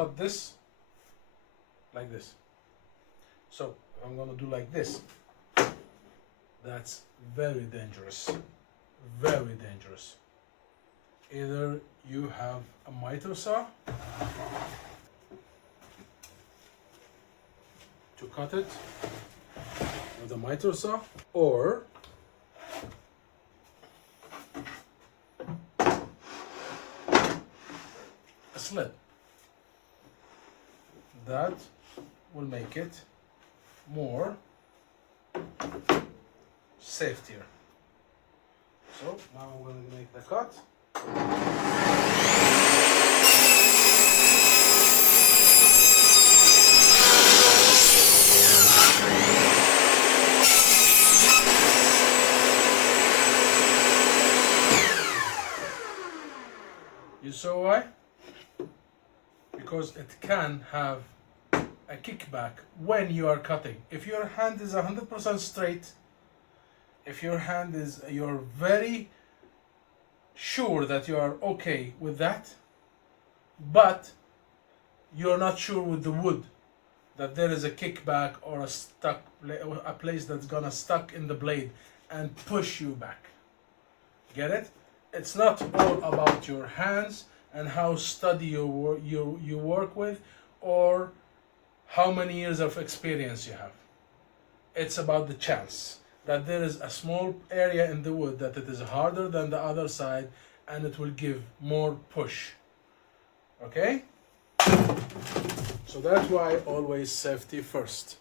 cut this like this. So I'm gonna do like this. That's very dangerous. Very dangerous. Either you have a miter saw to cut it with a miter saw, or a slit. That will make it more safetier. So now I'm going to make the cut. You saw why? Because it can have a kickback when you are cutting. If your hand is 100% straight, if your hand is, you're very sure that you are okay with that, but you're not sure with the wood, that there is a kickback or a place that's gonna stuck in the blade and push you back. Get it? It's not all about your hands and how steady you work with, or how many years of experience you have. It's about the chance that there is a small area in the wood that it is harder than the other side, and it will give more push. Okay? So that's why always safety first.